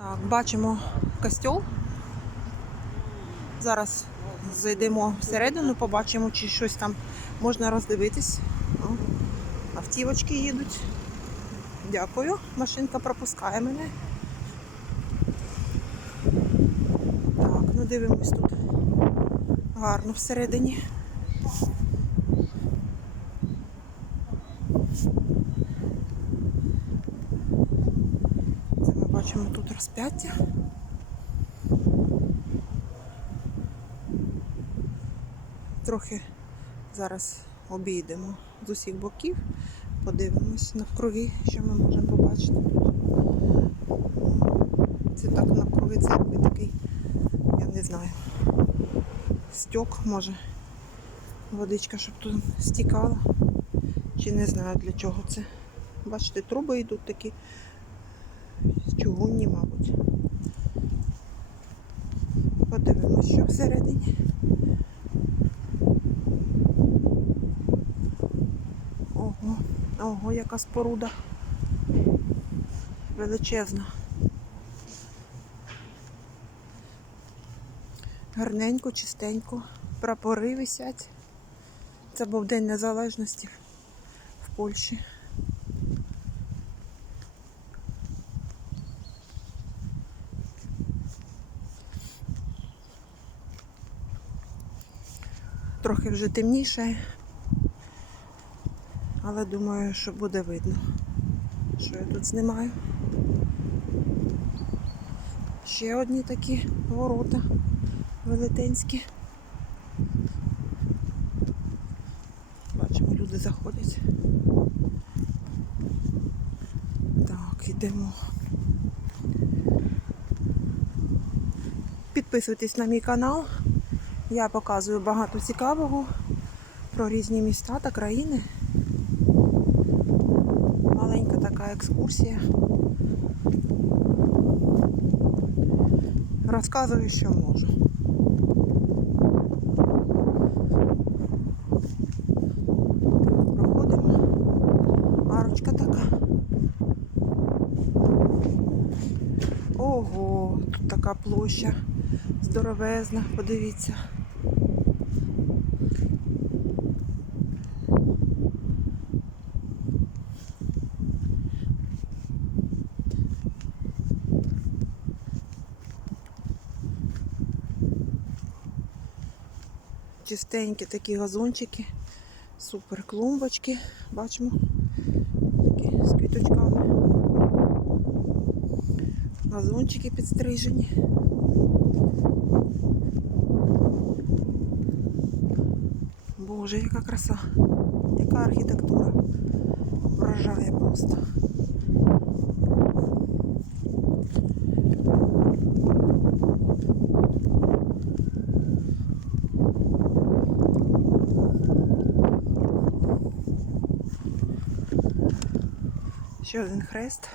Так, бачимо костьол. Зараз зайдемо всередину, побачимо, чи щось там можна роздивитись. Автівочки їдуть. Дякую. Машинка пропускає мене. Так, ну дивимось тут. Гарно всередині. Бачимо тут розп'яття. Трохи зараз обійдемо з усіх боків, подивимось навкруги, що ми можемо побачити. Це так навкруги церкви такий, я не знаю, стьок може, водичка, щоб тут стікала. Чи не знаю для чого це. Бачите, труби йдуть такі чугунні, мабуть. Подивимось, що всередині. Ого, ого, яка споруда. Величезна. Гарненько, чистенько. Прапори висять. Це був День Незалежності в Польщі. Трохи вже темніше, але думаю, що буде видно, що я тут знімаю. Ще одні такі ворота велетенські. Бачимо, люди заходять. Так, йдемо. Підписуйтесь на мій канал. Я показую багато цікавого про різні міста та країни. Маленька така екскурсія. Розказую, що можу. Проходимо. Арочка така. Ого, тут така площа здоровезна, подивіться. Чистенькі такі газончики, супер клумбочки, бачимо, такі з квіточками. Газончики підстрижені. Боже, яка краса, яка архітектура. Вражає просто. Ще один хрест.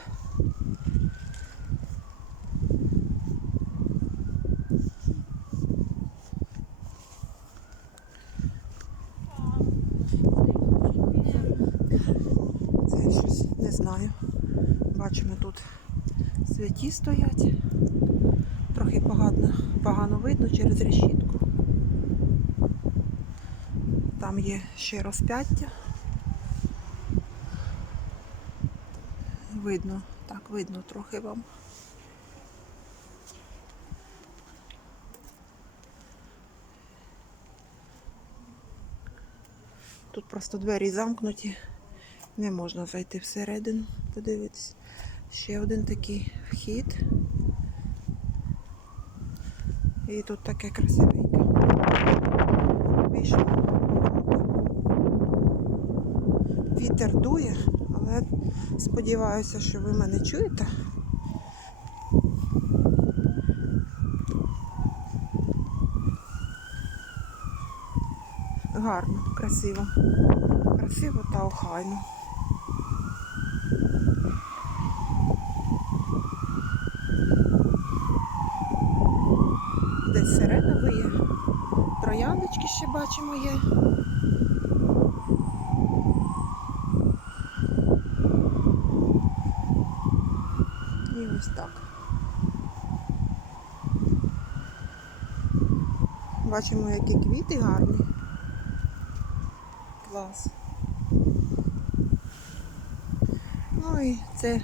Це щось не знаю. Бачимо тут святі стоять. Трохи погано, погано видно через решітку. Там є ще розп'яття. Видно, так, видно трохи вам. Тут просто двері замкнуті. Не можна зайти всередину, подивитись. Ще один такий вхід. І тут таке красивеньке. Вийшло. Вітер дує, але сподіваюся, що ви мене чуєте. Гарно, красиво. Красиво та охайно. Десь сирена виє. Трояндочки ще бачимо є. Ось так. Бачимо, які квіти гарні. Клас. Ну і це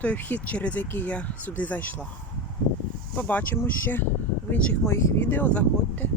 той вхід, через який я сюди зайшла. Побачимо ще в інших моїх відео. Заходьте.